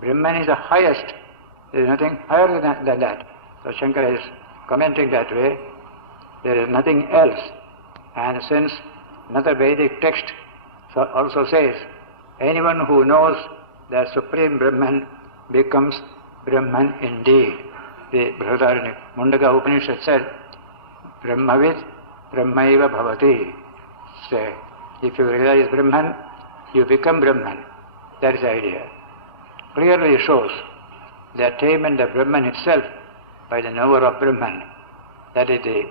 Brahman is the highest. There is nothing higher than that. So Shankara is commenting that way. There is nothing else. And since another Vedic text also says, anyone who knows that Supreme Brahman becomes Brahman indeed. The Brihadaranyaka Mundaka Upanishad said, Brahmavid Brahmaiva Bhavati. Say, if you realize Brahman, you become Brahman. That is the idea. Clearly shows the attainment of Brahman itself by the knower of Brahman. That is the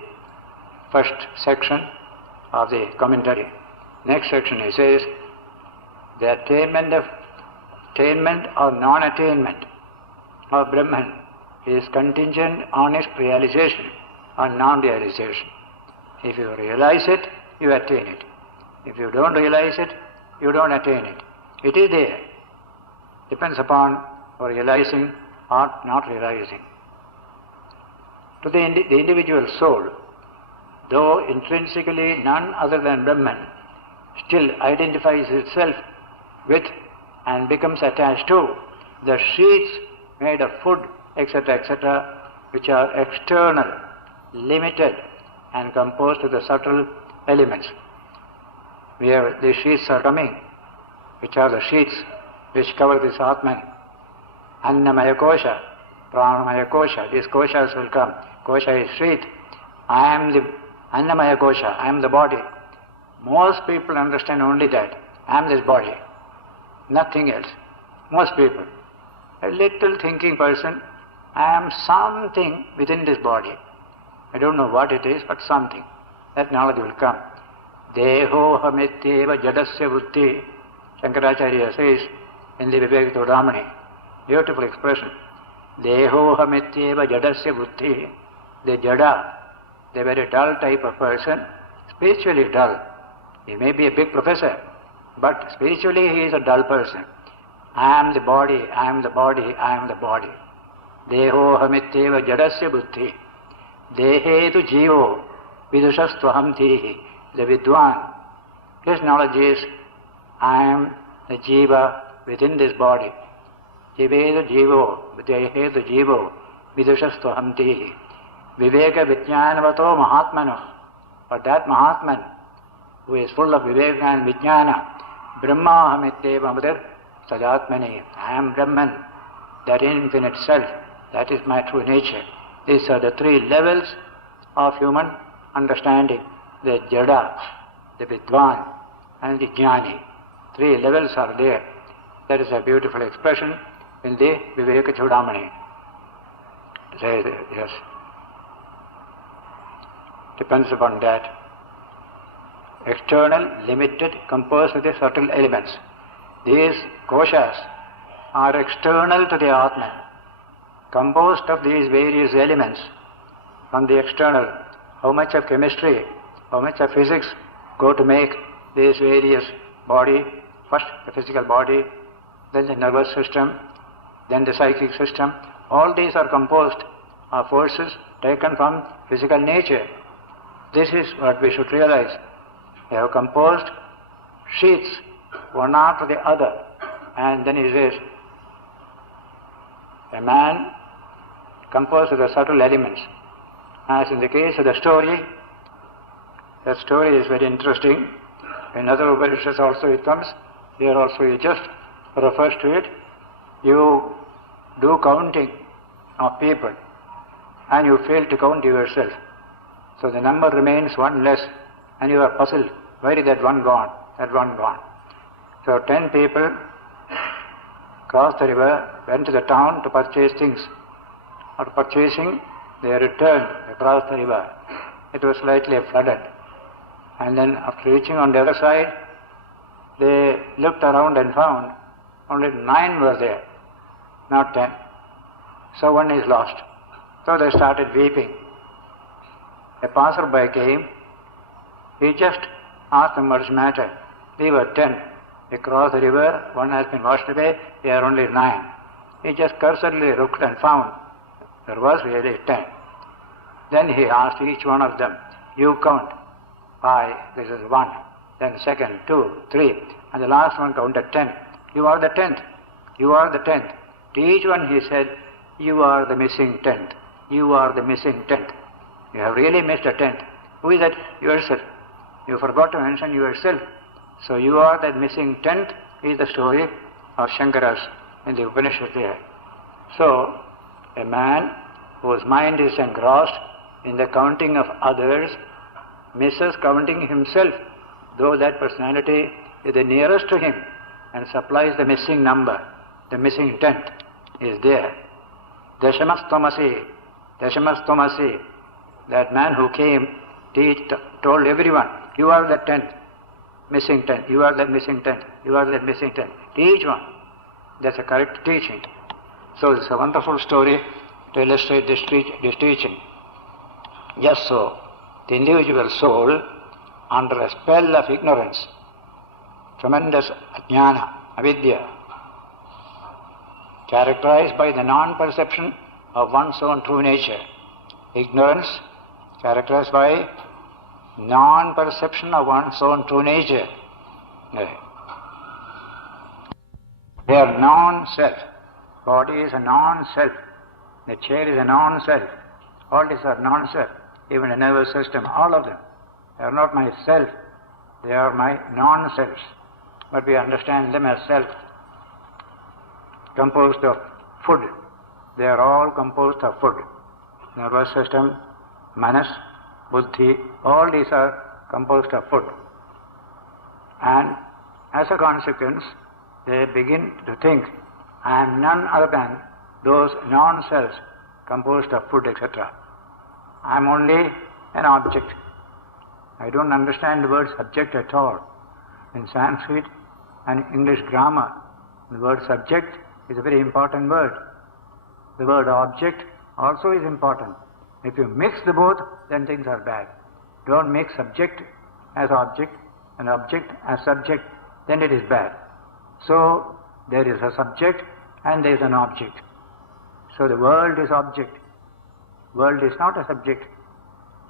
first section of the commentary. Next section he says, the attainment or non-attainment of Brahman is contingent on its realization or non-realization. If you realize it, you attain it. If you don't realize it, you don't attain it. It is there. Depends upon realizing or not realizing. To the individual soul, though intrinsically none other than Brahman, still identifies itself with and becomes attached to the sheets made of food, etc., which are external, limited, and composed of the subtle elements. We have the sheets are coming, which are the sheets which cover this Atman. Annamaya Kosha, Pranamaya Kosha, these koshas will come. Kosha is sheet. I am the Annamaya Kosha, I am the body. Most people understand only that. I am this body, nothing else. Most people. A little thinking person, I am something within this body. I don't know what it is, but something. That knowledge will come. Deho hamityeva jadasya buddhi. Shankaracharya says in the Vivekananda, beautiful expression. Deho hamityeva jadasya buddhi. The jada, the very dull type of person, spiritually dull. He may be a big professor, but spiritually he is a dull person. I am the body, I am the body, I am the body. Deho hamityeva jadasya buddhi. Dehetu jivo vidushastvaham tihi. The Vidwan, his knowledge is, I am the jiva within this body. Jivetu jivo, dehetu jivo vidushastvaham tihi. Viveka vijnanavato mahatmano. But that Mahatman, who is full of Viveka and Vijnana, Brahma hamityeva madar sadatmani. I am Brahman, that infinite self, that is my true nature. These are the three levels of human understanding. The Jada, the Vidwan, and the Jnani. Three levels are there. That is a beautiful expression in the Viveka Chudamani. Yes. Depends upon that. External, limited, composed with the subtle elements. These koshas are external to the Atman, composed of these various elements from the external. How much of chemistry, how much of physics go to make these various body, first the physical body, then the nervous system, then the psychic system. All these are composed of forces taken from physical nature. This is what we should realize. They have composed sheets, one after the other. And then he says, a man composed of the subtle elements. As in the case of the story, that story is very interesting. In other Upanishads also it comes. Here also he just refers to it. You do counting of people and you fail to count yourself. So the number remains one less and you are puzzled. Where is that one gone? That one gone. So 10 people crossed the river, went to the town to purchase things. After purchasing, they returned across the river. It was slightly flooded. And then after reaching on the other side, they looked around and found only 9 were there, not 10. So one is lost. So they started weeping. A passerby came. He just asked them what's the matter. They were 10. They crossed the river, one has been washed away, they are only 9. He just cursorily looked and found there was really 10. Then he asked each one of them, you count. 5, this is 1. Then second, 2, 3. And the last one counted 10. You are the 10th. You are the 10th. To each one he said, you are the missing tenth. You are the missing tenth. You have really missed a tenth. Who is that? Yourself. You forgot to mention yourself. So you are that missing tenth is the story of Shankara's in the Upanishad there. So, a man whose mind is engrossed in the counting of others misses counting himself, though that personality is the nearest to him and supplies the missing number, the missing tenth is there. Dashamastomasi, Dashamastomasi, that man who came told everyone, you are that tenth, missing tenth, you are that missing tenth, you are that missing tenth. Each one. That's a correct teaching. So it's a wonderful story to illustrate this teaching. Just so, the individual soul, under a spell of ignorance, tremendous ajnana, avidya, characterized by the non-perception of one's own true nature. Ignorance characterized by non-perception of one's own true nature. They are non-self. Body is a non-self. The chair is a non-self. All these are non-self. Even the nervous system, all of them. They are not my self. They are my non-selves. But we understand them as self. Composed of food. They are all composed of food. Nervous system, manas, buddhi, all these are composed of food. And as a consequence, they begin to think, I am none other than those non-selves composed of food, etc. I am only an object. I don't understand the word subject at all. In Sanskrit and English grammar, the word subject is a very important word. The word object also is important. If you mix the both, then things are bad. Don't mix subject as object and object as subject, then it is bad. So, there is a subject and there is an object. So the world is object. World is not a subject.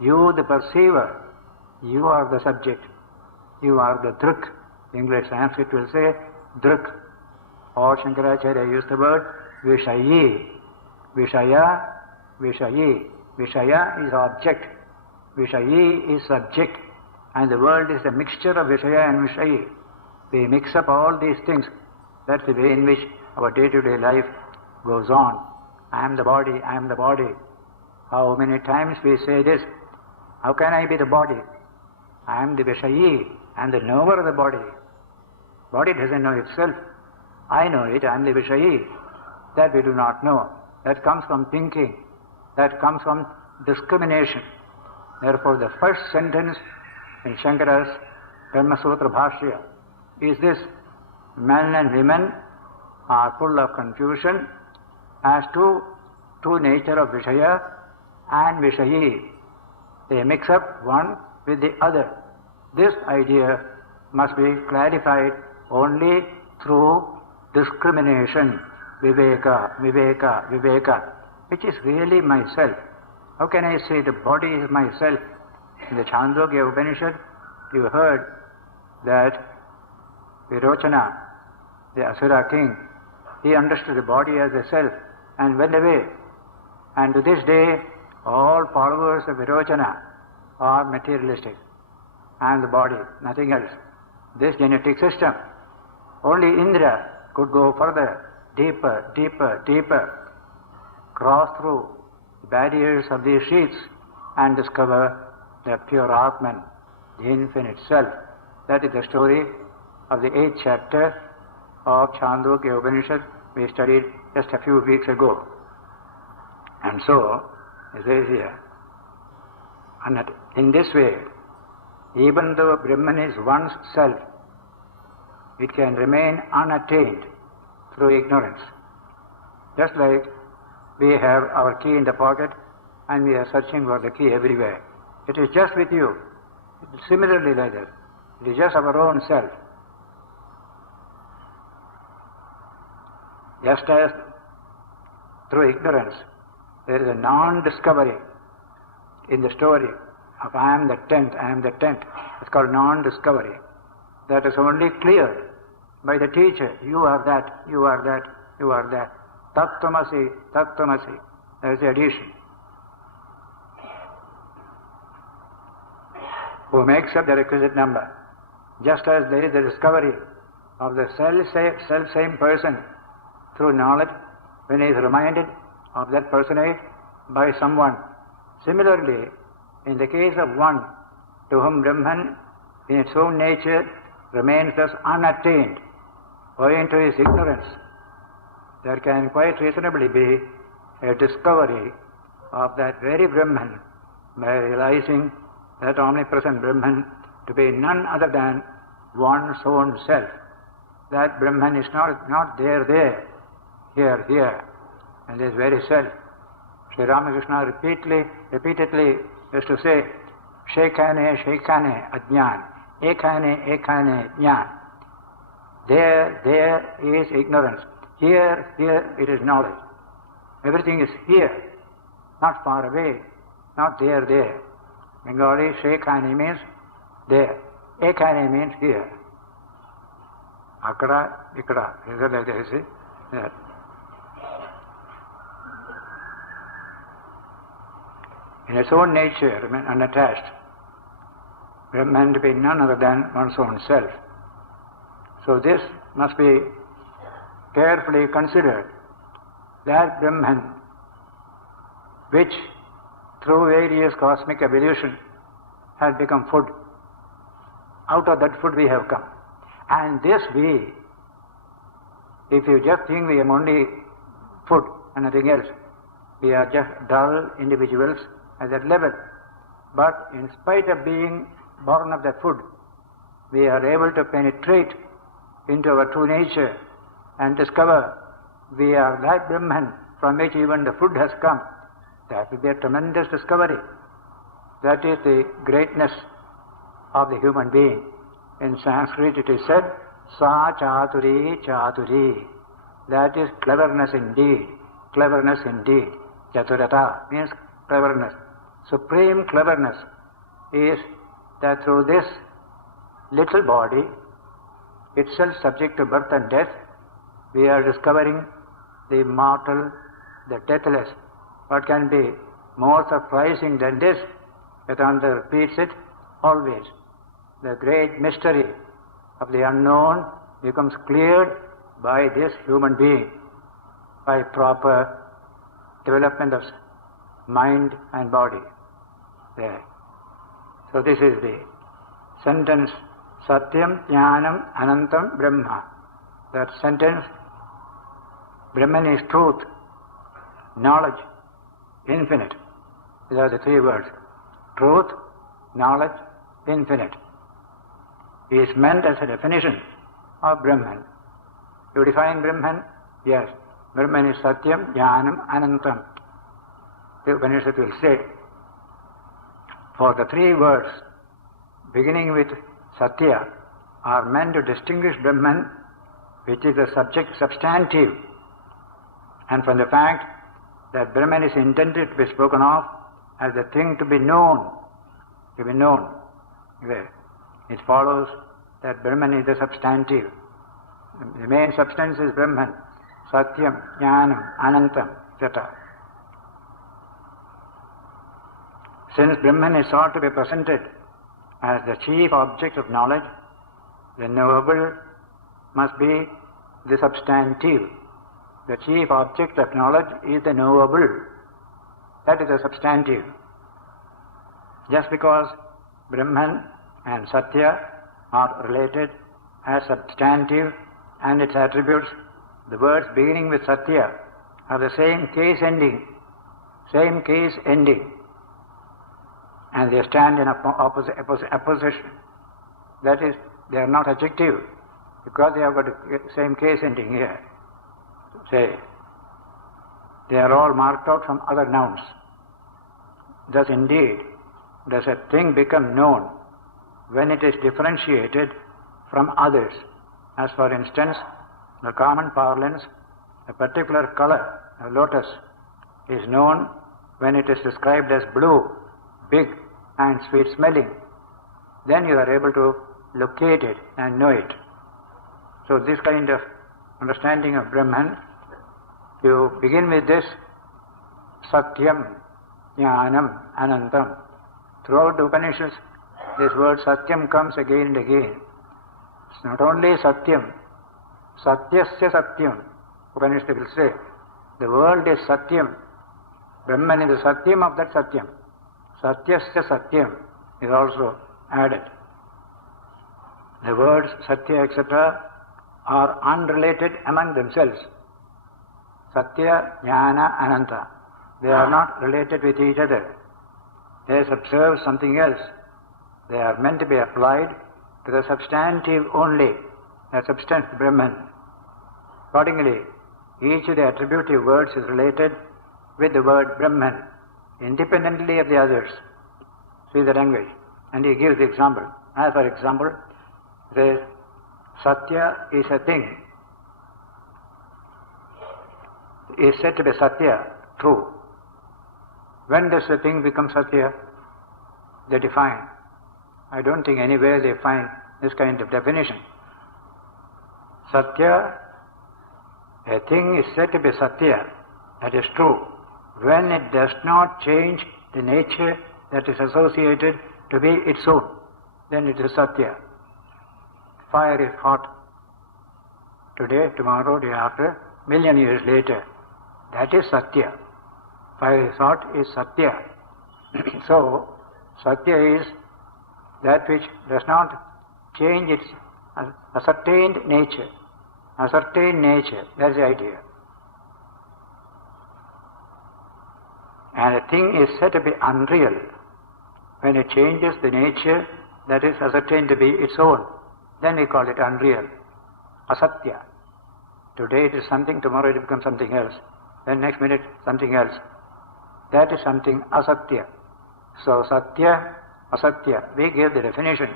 You, the perceiver, you are the subject. You are the drik. English Sanskrit will say drik. Or Shankaracharya used the word vishayi. Vishaya, vishayi. Vishaya is object. Vishayi is subject. And the world is a mixture of Vishaya and Vishayi. We mix up all these things. That's the way in which our day-to-day life goes on. I am the body, I am the body. How many times we say this? How can I be the body? I am the Vishayi, I am the knower of the body. Body doesn't know itself. I know it, I am the Vishayi. That we do not know. That comes from thinking. That comes from discrimination. Therefore, the first sentence in Shankara's Brahma Sutra Bhashya is this: men and women are full of confusion as to true nature of Vishaya and Vishayi. They mix up one with the other. This idea must be clarified only through discrimination, viveka, viveka, viveka, which is really myself. How can I say the body is myself? In the Chandogya Upanishad, you heard that Virochana, the Asura king, he understood the body as a self and went away. And to this day, all followers of Virochana are materialistic. I am the body, nothing else. This genetic system. Only Indra could go further, deeper, deeper, deeper, cross through the barriers of these sheets and discover the pure Atman, the infinite self. That is the story of the 8th chapter of Chandogya Upanishad we studied just a few weeks ago. And so, it says here, and in this way, even though Brahman is one's self, it can remain unattained through ignorance. Just like we have our key in the pocket and we are searching for the key everywhere. It is just with you. Similarly like that. It is just our own self. Just as through ignorance there is a non-discovery in the story of I am the tenth, I am the tenth. It's called non-discovery. That is only cleared by the teacher. You are that, you are that, you are that. Tattvamasi, Tattvamasi. That is the addition. Who makes up the requisite number. Just as there is the discovery of the self-same person through knowledge when he is reminded of that personage by someone. Similarly, in the case of one to whom Brahman in its own nature remains thus unattained owing to his ignorance, there can quite reasonably be a discovery of that very Brahman by realizing that omnipresent Brahman to be none other than one's own self. That Brahman is not there, here, and this very self. Sri Ramakrishna repeatedly used to say, Shekhane, Shekhane, Ajnan, Ekhane, Ekhane, Jnan. There is ignorance. Here it is knowledge. Everything is here, not far away, not there. Bengali, Shekhane means there. Ekhane means here. Akada, Ikada. Is that like that, you see? That. In its own nature, unattached, Brahman to be none other than one's own self. So this must be carefully considered. That Brahman, which through various cosmic evolution has become food. Out of that food we have come. And this we, if you just think we are only food and nothing else, we are just dull individuals at that level. But in spite of being born of that food, we are able to penetrate into our true nature and discover we are that Brahman from which even the food has come. That will be a tremendous discovery. That is the greatness of the human being. In Sanskrit it is said, Sa Chaturi Chaturi. That is cleverness indeed. Cleverness indeed. Chaturata means cleverness. Supreme cleverness is that through this little body, itself subject to birth and death, we are discovering the immortal, the deathless. What can be more surprising than this? Vedanta repeats it always. The great mystery of the unknown becomes cleared by this human being, by proper development of mind and body. There. So this is the sentence, Satyam Jnanam Anantam Brahma. That sentence, Brahman is truth, knowledge, infinite. These are the three words. Truth, knowledge, infinite. Is meant as a definition of Brahman. You define Brahman? Yes. Brahman is Satyam, Jnanam, Anantam. The Upanishad will say. For the three words beginning with Satya are meant to distinguish Brahman, which is the substantive, and from the fact that Brahman is intended to be spoken of as the thing to be known. It follows that Brahman is the substantive. The main substance is Brahman, Satyam, Jnanam, Anantam, etc. Since Brahman is sought to be presented as the chief object of knowledge, the knowable must be the substantive. The chief object of knowledge is the knowable. That is the substantive. Just because Brahman and Satya are related as substantive and its attributes, the words beginning with Satya are the same case ending, and they stand in opposition. That is, they are not adjective, because they have got the same case ending here. Say, they are all marked out from other nouns. Thus indeed, does a thing become known when it is differentiated from others. As for instance, the common parlance, a particular color, a lotus, is known when it is described as blue, big and sweet smelling. Then you are able to locate it and know it. So this kind of understanding of Brahman You begin with this Satyam, Jnanam, Anantam. Throughout the Upanishads, this word Satyam comes again and again. It's not only Satyam, Satyasya Satyam, Upanishad will say. The world is Satyam. Brahman is the Satyam of that Satyam. Satyasya Satyam is also added. The words Satya, etc. are unrelated among themselves. Satya, Jnana, Ananta. They are not related with each other. They observe something else. They are meant to be applied to the substantive only, the substance Brahman. Accordingly, each of the attributive words is related with the word Brahman, independently of the others. See the language. And he gives the example. As for example, he says, Satya is a thing. Is said to be Satya, true. When does the thing become Satya? They define. I don't think anywhere they find this kind of definition. Satya, a thing is said to be Satya, that is true, when it does not change the nature that is associated to be its own, then it is Satya. Fire is hot today, tomorrow, day after, million years later. That is Satya. Fire is hot is Satya. So, Satya is that which does not change its ascertained nature. Ascertained nature, that's the idea. And a thing is said to be unreal when it changes the nature that is ascertained to be its own. Then we call it unreal. Asatya. Today it is something, tomorrow it becomes something else. Then next minute something else. That is something asatya. So Satya, Asatya, we give the definition.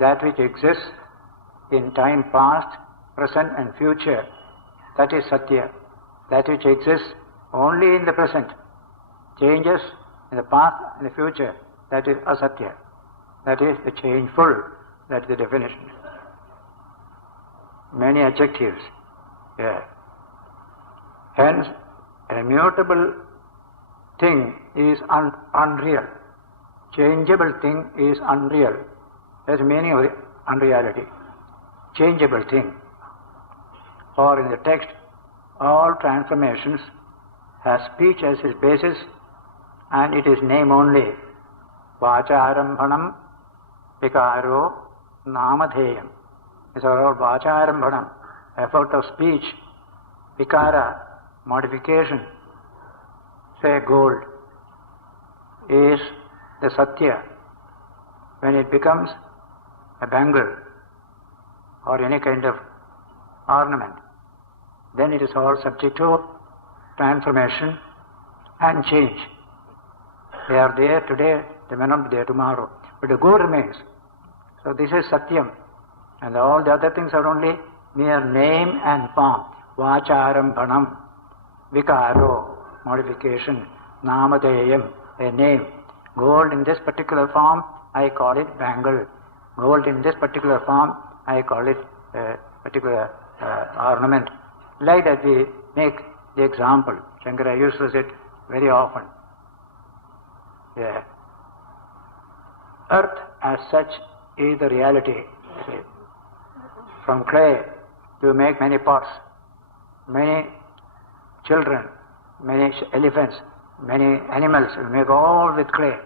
That which exists in time past, present and future, that is Satya. That which exists only in the present, changes in the past and the future, that is Asatya. That is the changeful, that is the definition. Many adjectives. Yeah. Hence, an immutable thing is unreal. Changeable thing is unreal. That's the meaning of unreality. Changeable thing. Or in the text, all transformations have speech as its basis and it is name only. Vacharambhanam vikaro namadheyam. These are all vacharambhanam, effort of speech, vikara, modification. Say gold is the Satya. When it becomes a bangle or any kind of ornament, then it is all subject to transformation and change. They are there today, they may not be there tomorrow, but the goal remains. So this is Satyam, and all the other things are only mere name and form. Vacharambhanam, vikaro, modification, namadeyam, a name. Gold in this particular form, I call it bangle. Gold in this particular form, I call it a particular ornament. Like that we make the example. Shankara uses it very often. Yeah. Earth as such is the reality. From clay you make many pots, many children, many elephants, many animals, you make all with clay.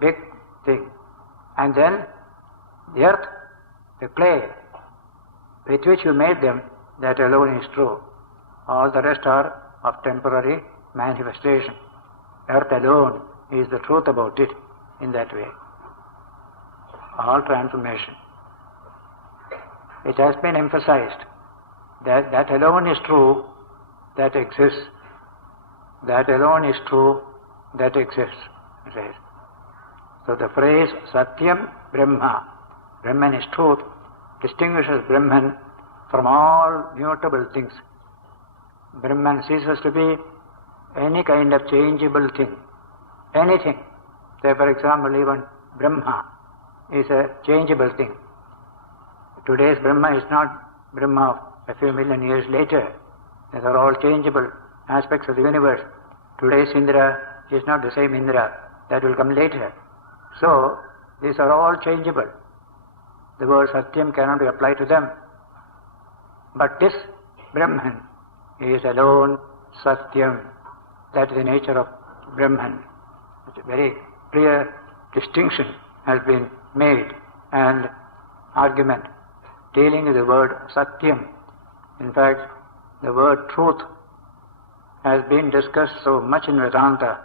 Big thing. And then the earth, the clay with which you made them, that alone is true. All the rest are of temporary manifestation. Earth alone is the truth about it in that way. All transformation. It has been emphasized that that alone is true, that exists. That alone is true, that exists. So the phrase Satyam Brahma, Brahman is truth, distinguishes Brahman from all mutable things. Brahman ceases to be any kind of changeable thing. Anything. Say for example, even Brahma is a changeable thing. Today's Brahma is not Brahma of a few million years later. These are all changeable aspects of the universe. Today's Indra is not the same Indra. That will come later. So, these are all changeable. The word Satyam cannot be applied to them. But this Brahman is alone Satyam. That is the nature of Brahman. It's a very clear distinction has been made, and argument dealing with the word Satyam. In fact, the word truth has been discussed so much in Vedanta.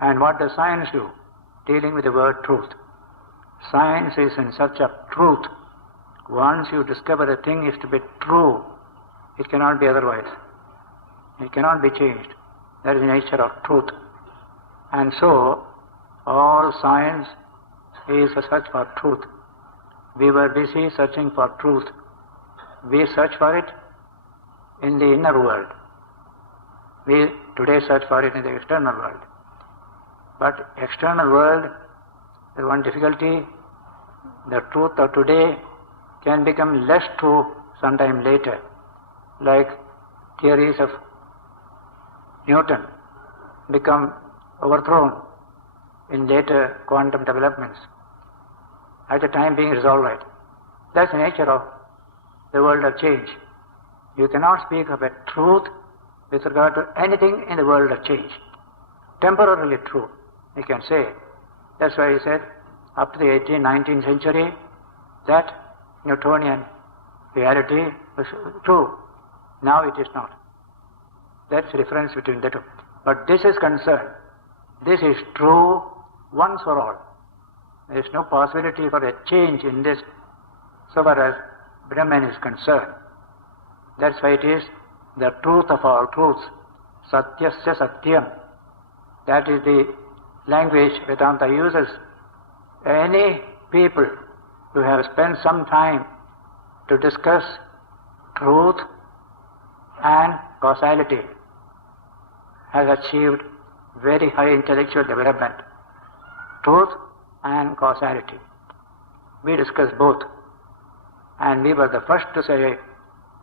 And what does science do? Dealing with the word truth. Science is in search of truth. Once you discover a thing is to be true, it cannot be otherwise. It cannot be changed. That is the nature of truth. And so, all science is a search for truth. We were busy searching for truth. We search for it in the inner world. We today search for it in the external world. But external world, the one difficulty, the truth of today can become less true sometime later, like theories of Newton become overthrown in later quantum developments. At the time being, it is all right. That's the nature of the world of change. You cannot speak of a truth with regard to anything in the world of change. Temporarily true, you can say. That's why he said, up to the 18th, 19th century, that Newtonian reality was true. Now it is not. That's the difference between the two. But this is concerned. This is true once for all. There is no possibility for a change in this so far as Brahman is concerned. That's why it is the truth of all truths. Satyasya Satyam. That is the language Vedanta uses. Any people who have spent some time to discuss truth and causality has achieved very high intellectual development. Truth and causality. We discussed both. And we were the first to say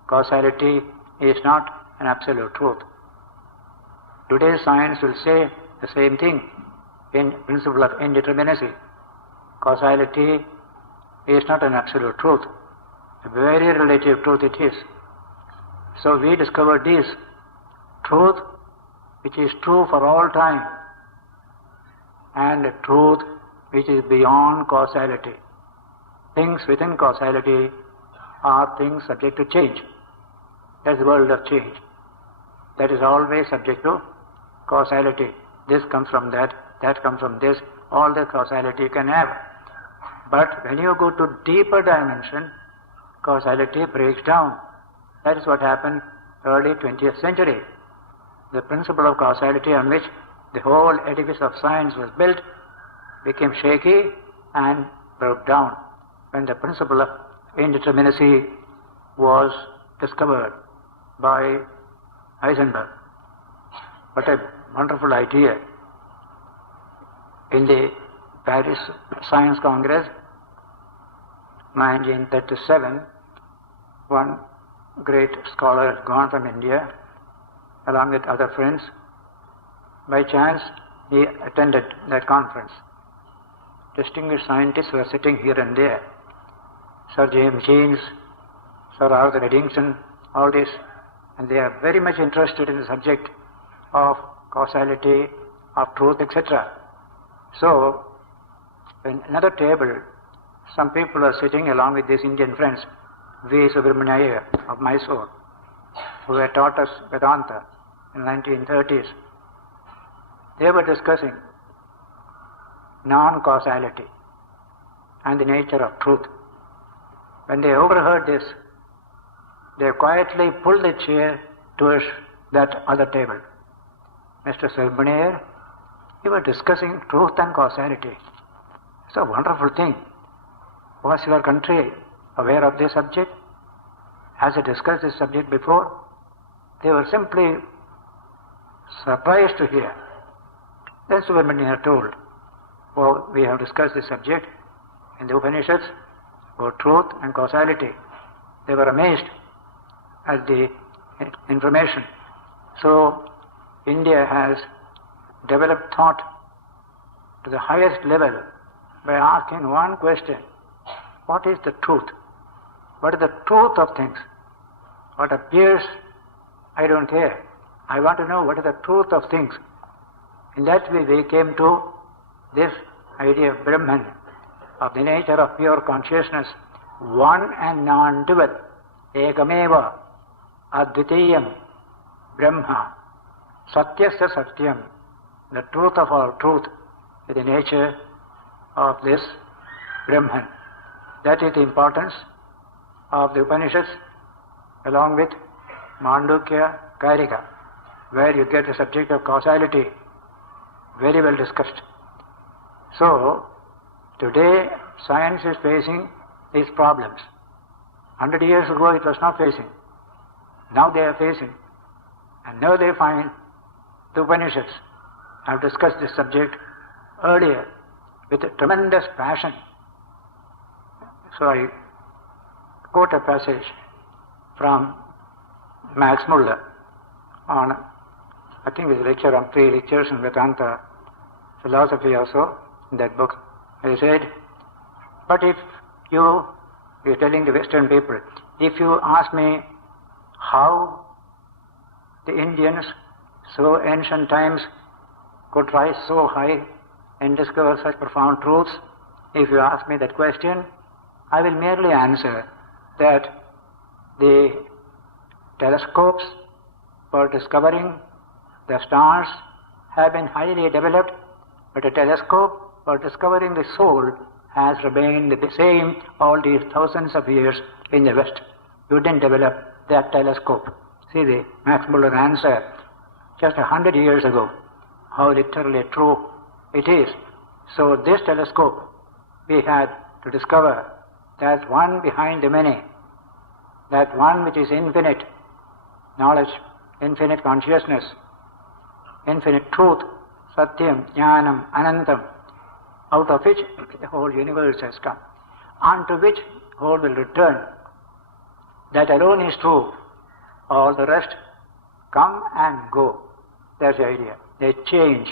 causality is not an absolute truth. Today's science will say the same thing in principle of indeterminacy. Causality is not an absolute truth. A very relative truth it is. So we discovered this truth which is true for all time, and a truth which is beyond causality. Things within causality are things subject to change. That's the world of change. That is always subject to causality. This comes from that, that comes from this, all the causality you can have. But when you go to deeper dimension, causality breaks down. That is what happened early 20th century. The principle of causality on which the whole edifice of science was built became shaky and broke down when the principle of indeterminacy was discovered by Heisenberg. What a wonderful idea. In the Paris Science Congress, 1937, one great scholar had gone from India along with other friends. By chance, he attended that conference. Distinguished scientists were sitting here and there. Sir James Jeans, Sir Arthur Eddington, all this, and they are very much interested in the subject of causality, of truth, etc. So, in another table, some people are sitting along with these Indian friends, V. Subramania of Mysore, who had taught us Vedanta in the 1930s. They were discussing non-causality and the nature of truth. When they overheard this, they quietly pulled the chair towards that other table. Mr. Subramania, you were discussing truth and causality. It's a wonderful thing. Was your country aware of this subject? Has it discussed this subject before? They were simply surprised to hear. Then Subramania told, oh, we have discussed this subject in the Upanishads about truth and causality. They were amazed at the information. So India has developed thought to the highest level by asking one question: what is the truth? What is the truth of things? What appears, I don't care. I want to know what is the truth of things. In that way we came to this idea of Brahman, of the nature of pure consciousness, one and non-dual, ekameva, advitiyam, Brahma, satyasya satyam, the truth of all truth is the nature of this Brahman. That is the importance of the Upanishads, along with Mandukya, Karika, where you get the subject of causality very well discussed. So, today science is facing these problems. 100 years ago it was not facing. Now they are facing. And now they find the Upanishads have discussed this subject earlier with a tremendous passion. So I quote a passage from Max Muller on, I think it's a lecture on 3 lectures on Vedanta philosophy also, in that book. He said, but if you're telling the Western people, if you ask me how the Indians, so ancient times, could rise so high and discover such profound truths, if you ask me that question, I will merely answer that the telescopes for discovering the stars have been highly developed, but a telescope for discovering the soul has remained the same all these thousands of years in the West. You didn't develop that telescope. See the Max Muller answer just 100 years ago, how literally true it is. So this telescope we had to discover that one behind the many, that one which is infinite knowledge, infinite consciousness, infinite truth, satyam, jnanam, anantam, out of which the whole universe has come, unto which whole will return. That alone is true. All the rest come and go. That's the idea. They change.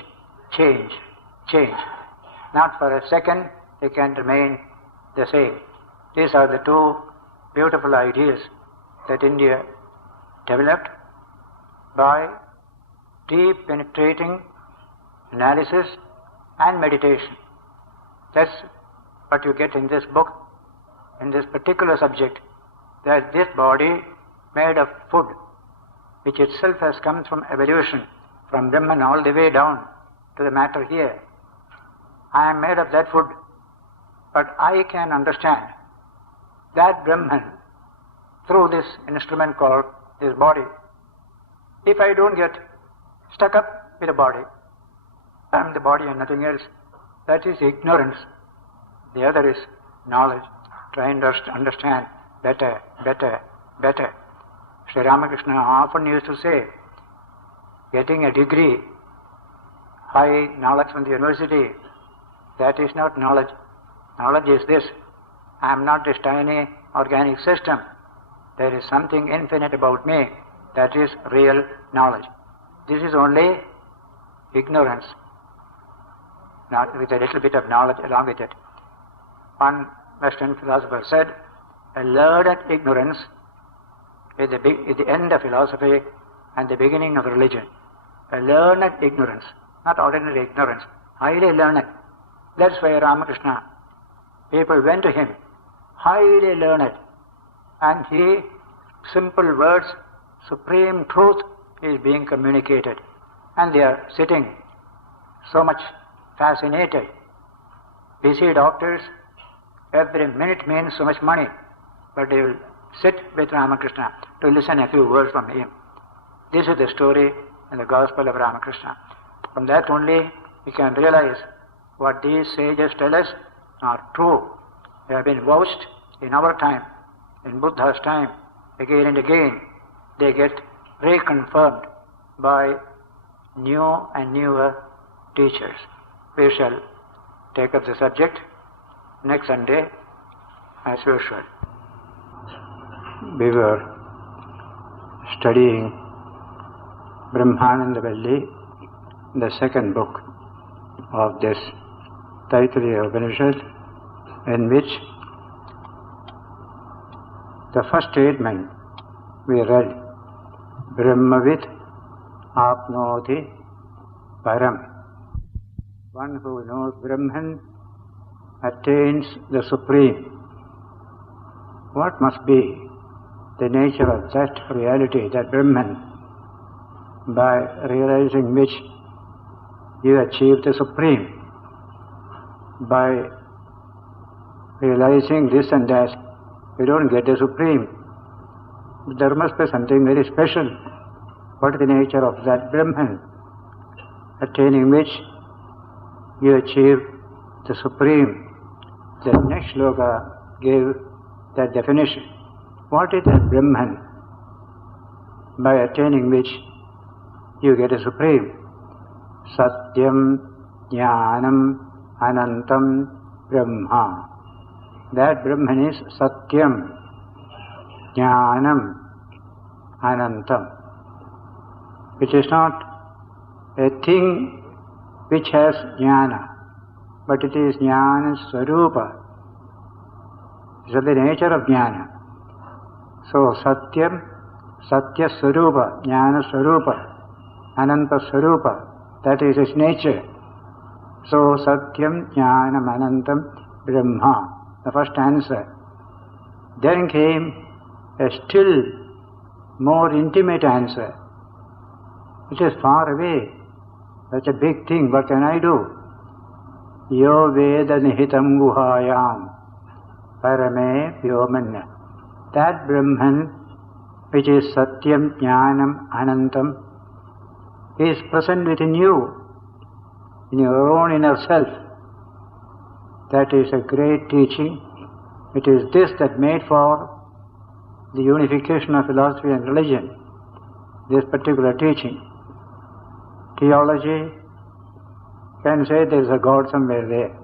Not for a second they can remain the same. These are the 2 beautiful ideas that India developed by deep penetrating analysis and meditation. That's what you get in this book, in this particular subject, that this body made of food, which itself has come from evolution, from Brahman all the way down to the matter here. I am made of that food, but I can understand that Brahman through this instrument called this body. If I don't get stuck up with the body, I am the body and nothing else. That is ignorance. The other is knowledge, trying to understand better. Sri Ramakrishna often used to say, getting a degree, high knowledge from the university, that is not knowledge. Knowledge is this: I am not this tiny organic system. There is something infinite about me. That is real knowledge. This is only ignorance, not with a little bit of knowledge along with it. One Western philosopher said, a learned ignorance is the end of philosophy and the beginning of religion. A learned ignorance, not ordinary ignorance, highly learned. That's why Ramakrishna, people went to him, highly learned, and he, simple words, supreme truth is being communicated, and they are sitting so much fascinated. Busy doctors, every minute means so much money, but they will sit with Ramakrishna to listen a few words from him. This is the story in the Gospel of Ramakrishna. From that only we can realize what these sages tell us are true. They have been vouched in our time, in Buddha's time, again and again. They get reconfirmed by new and newer teachers. We shall take up the subject next Sunday as usual. We were studying Brahmananda Valli, the second book of this Taittiriya Upanishad, in which the first statement we read, Brahmavid apnoti param. One who knows Brahman attains the Supreme. What must be the nature of that reality, that Brahman, by realizing which you achieve the Supreme? By realizing this and that, you don't get the Supreme. But there must be something very special. What is the nature of that Brahman, attaining which you achieve the Supreme? The next shloka gave that definition. What is that Brahman, by attaining which you get a Supreme? Satyam Jnanam Anantam Brahma. That Brahman is Satyam Jnanam Anantam. It is not a thing which has jnana, but it is jnana swarupa. It is the nature of jnana. So Satyam, Satya Swarupa, Jnana Swarupa, Ananta Swarupa, that is its nature. So Satyam Jnanam Anantam Brahma, the first answer. Then came a still more intimate answer. It is far away. Such a big thing, what can I do? Yo Veda Nihitam Guhayam Parame Vyomanya. That Brahman, which is Satyam Jnanam Anantam, is present within you, in your own inner self. That is a great teaching. It is this that made for the unification of philosophy and religion, this particular teaching. Theology can say there is a God somewhere there.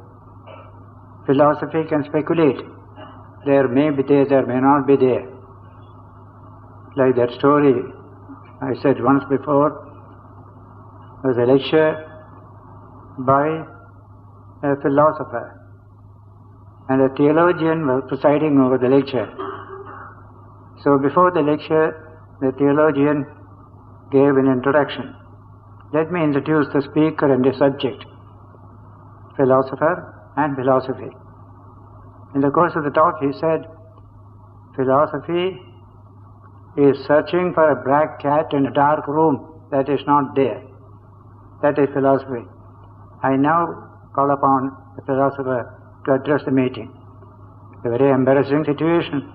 Philosophy can speculate. There may be there, there may not be there. Like that story I said once before, there was a lecture by a philosopher, and a theologian was presiding over the lecture. So before the lecture, the theologian gave an introduction. Let me introduce the speaker and the subject, philosopher and philosophy. In the course of the talk, he said, philosophy is searching for a black cat in a dark room that is not there. That is philosophy. I now call upon the philosopher to address the meeting. A very embarrassing situation,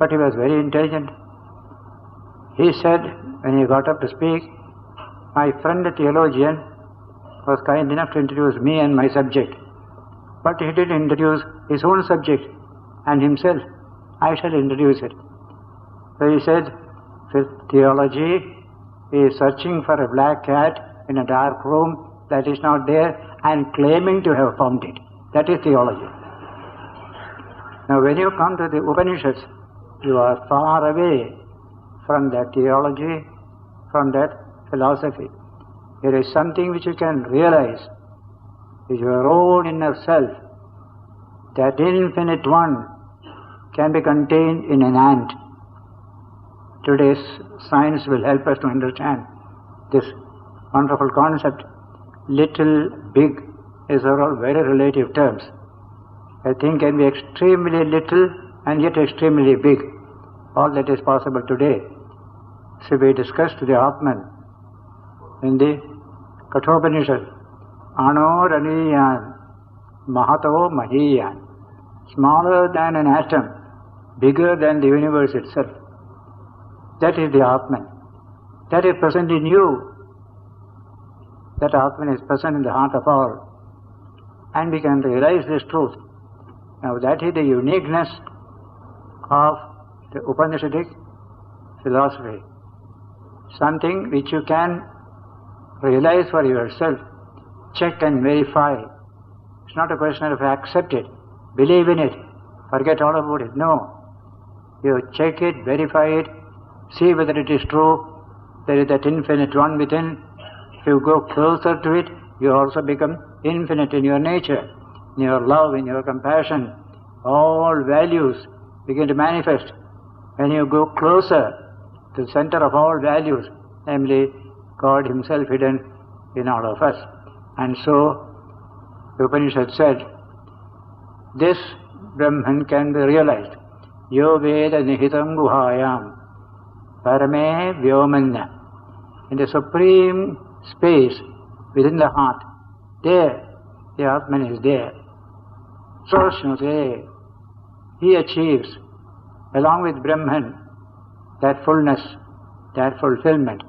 but he was very intelligent. He said, when he got up to speak, my friend the theologian was kind enough to introduce me and my subject, but he didn't introduce his own subject and himself. I shall introduce it. So he said, theology is searching for a black cat in a dark room that is not there and claiming to have found it. That is theology. Now when you come to the Upanishads, you are far away from that theology, from that philosophy. There is something which you can realize is your own inner self. That infinite one can be contained in an ant. Today's science will help us to understand this wonderful concept. Little, big, these are all very relative terms. A thing can be extremely little and yet extremely big. All that is possible today. So we discussed the Atman in the Kathopanishad. Anoraniyan Mahato Mahiyan. Smaller than an atom, bigger than the universe itself. That is the Atman. That is present in you. That Atman is present in the heart of all. And we can realize this truth. Now that is the uniqueness of the Upanishadic philosophy. Something which you can realize for yourself, check and verify. It's not a question of accept it, believe in it, forget all about it. No. You check it, verify it, See whether it is true. There is that infinite one within. If you go closer to it, you also become infinite in your nature, in your love, in your compassion. All values begin to manifest when you go closer to the center of all values, namely God Himself hidden in all of us. And so the Upanishad said, this Brahman can be realized. Yo Veda Nihitam Guhayam Parame Vyomanya. In the supreme space within the heart, there the Atman is there. So he achieves, along with Brahman, that fullness, that fulfillment.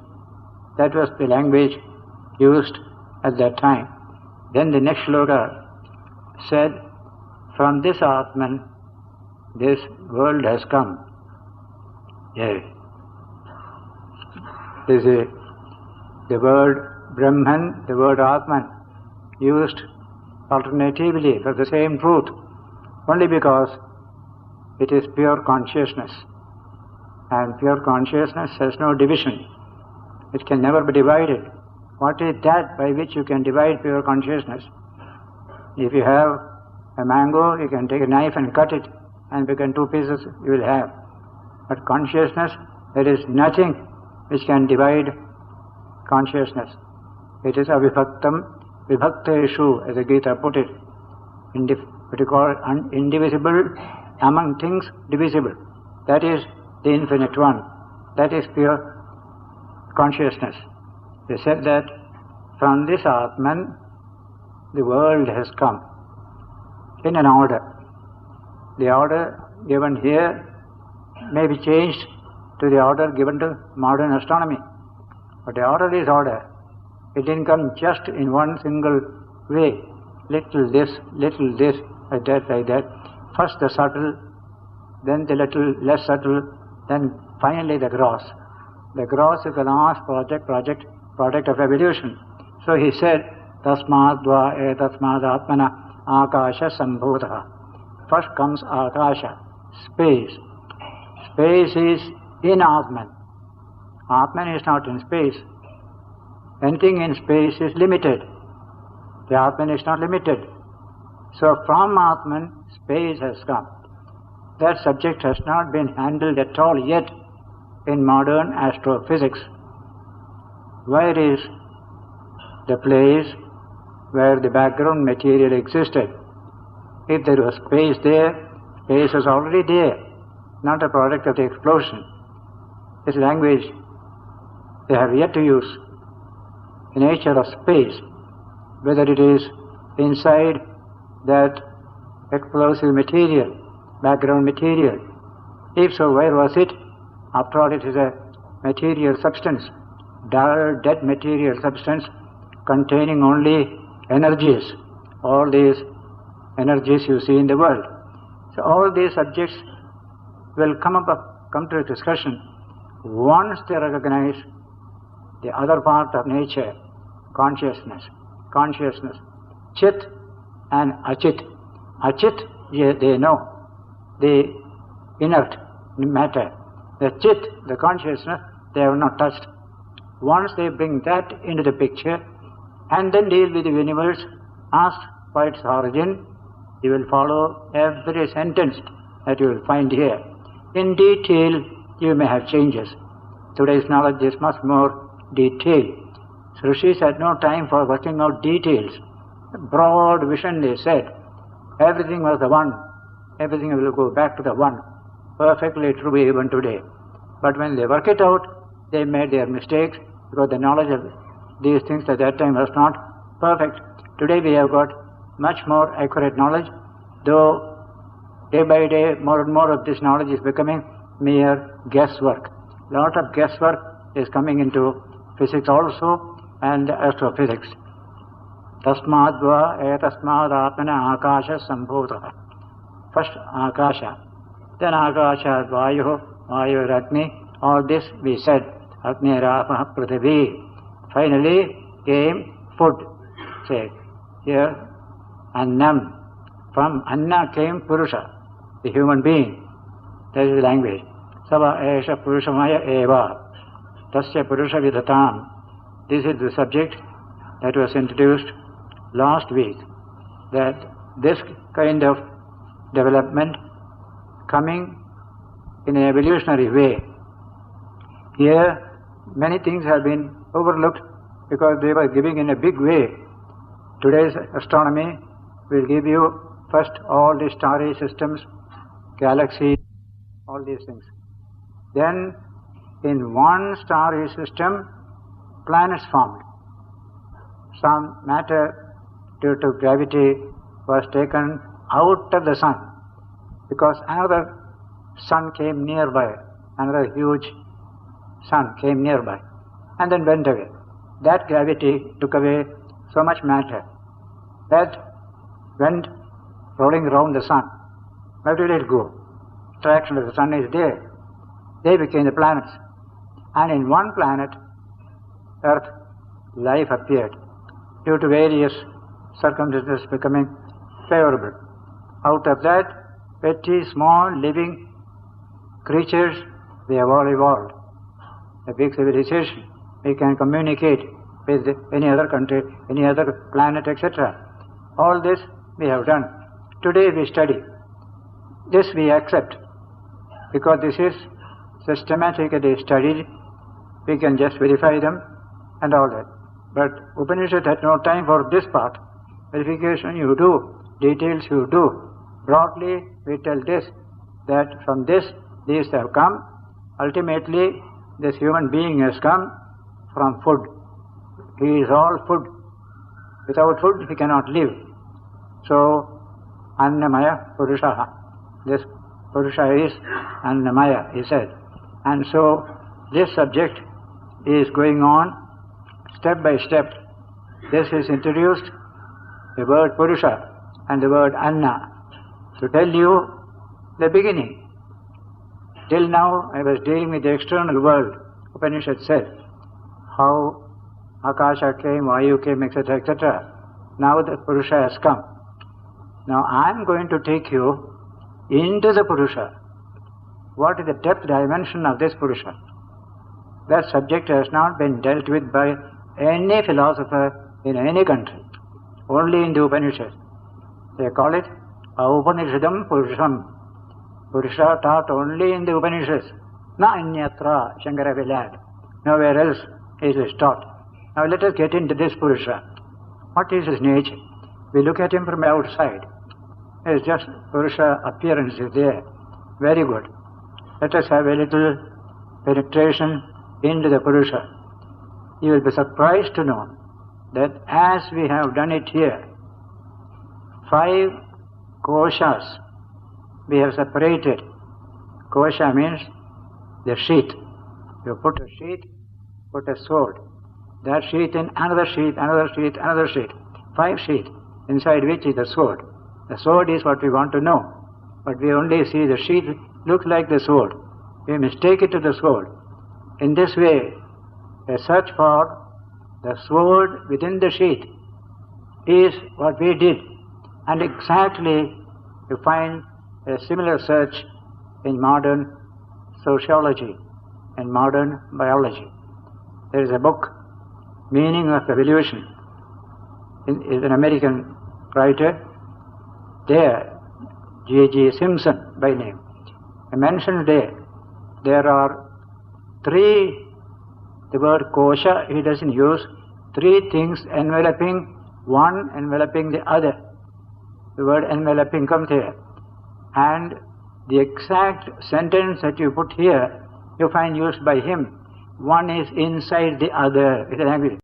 That was the language used at that time. Then the next shloka said, from this Atman, this world has come. Yes. This is the word Brahman, the word Atman, used alternatively for the same truth, only because it is pure consciousness. And pure consciousness has no division. It can never be divided. What is that by which you can divide pure consciousness? If you have a mango, you can take a knife and cut it and become two pieces you will have. But consciousness, there is nothing which can divide consciousness. It is avibhaktam vibhakteshu, as the Gita put it. What you call indivisible among things divisible. That is the infinite one. That is pure consciousness. They said that from this Atman, the world has come in an order. The order given here may be changed to the order given to modern astronomy. But the order is order. It didn't come just in one single way. Little this, like that. First the subtle, then the little less subtle, then finally the gross. The gross is the last product of evolution. So he said, Tasmad dva etasmad atmana akasha sambhutaha. First comes akasha, space. Space is in Atman. Atman is not in space. Anything in space is limited. The Atman is not limited. So from Atman, space has come. That subject has not been handled at all yet in modern astrophysics. Where is the place where the background material existed? If there was space there, space was already there, not a product of the explosion. This language they have yet to use. The nature of space, whether it is inside that explosive material, background material. If so, where was it? After all, it is a material substance, dull, dead material substance containing only energies. All these energies you see in the world. So all these subjects will come to discussion once they recognize the other part of nature, consciousness. Chit and achit. Achit, they know, the inert matter. The chit, the consciousness, they have not touched. Once they bring that into the picture and then deal with the universe, ask for its origin, you will follow every sentence that you will find here. In detail, you may have changes. Today's knowledge is much more detailed. So Rishis had no time for working out details. Broad vision, they said. Everything was the one. Everything will go back to the one. Perfectly true even today. But when they work it out, they made their mistakes because the knowledge of these things at that time was not perfect. Today we have got much more accurate knowledge, though day by day more and more of this knowledge is becoming mere guesswork. A lot of guesswork is coming into physics also and astrophysics. Tasmadva etasmad atmana akasha sambhutaha. First akasha, then akasha vayu, vayu ragni. All this we said. Agni rapah prithivi. Finally came food. Say here annam. From anna came Purusha, the human being. That is the language. Sava Esha Purushamaya Eva Tasya Purusha Vidatam. This is the subject that was introduced last week, that this kind of development coming in an evolutionary way. Here many things have been overlooked because they were giving in a big way. Today's astronomy will give you first all the starry systems, galaxies, all these things. Then in one starry system, planets formed. Some matter due to gravity was taken out of the sun because another sun came nearby, another huge sun came nearby and then went away. That gravity took away so much matter that went rolling around the sun. Where did it go? Attraction of the sun is there. They became the planets. And in one planet, Earth, life appeared due to various circumstances becoming favorable. Out of that, petty, small, living creatures, they have all evolved. A big civilization. We can communicate with any other country, any other planet, etc. All this we have done. Today we study. This we accept because this is systematically studied. We can just verify them and all that. But Upanishad had no time for this part. Verification you do, details you do. Broadly we tell this, that from this these have come. Ultimately this human being has come from food. He is all food. Without food he cannot live. So Annamaya Purusha. This Purusha is Annamaya, he said. And so this subject is going on step by step. This is introduced, the word Purusha and the word Anna, to tell you the beginning. Till now I was dealing with the external world. Upanishad said how Akasha came, Vayu came, etc., etc. Now the Purusha has come. Now I am going to take you into the Purusha. What is the depth dimension of this Purusha? That subject has not been dealt with by any philosopher in any country, only in the Upanishads. They call it Upanishadam Purusham. Purusha taught only in the Upanishads. Na anyatra, Shankara will add. Nowhere else it is taught. Now let us get into this Purusha. What is his nature? We look at him from outside. It's just Purusha appearance is there. Very good. Let us have a little penetration into the Purusha. You will be surprised to know that as we have done it here, 5 koshas we have separated. Kosha means the sheath. You put a sheath, put a sword. That sheath in another sheath, another sheath, another sheath. 5 sheaths, inside which is the sword. The sword is what we want to know. But we only see the sheath looks like the sword. We mistake it to the sword. In this way, a search for the sword within the sheath is what we did. And exactly you find a similar search in modern sociology and modern biology. There is a book, Meaning of Evolution, is an American writer. There, G.G. Simpson by name, I mentioned there are 3, the word kosha he doesn't use, 3 things enveloping, one enveloping the other. The word enveloping comes here. And the exact sentence that you put here, you find used by him. One is inside the other. It's an language.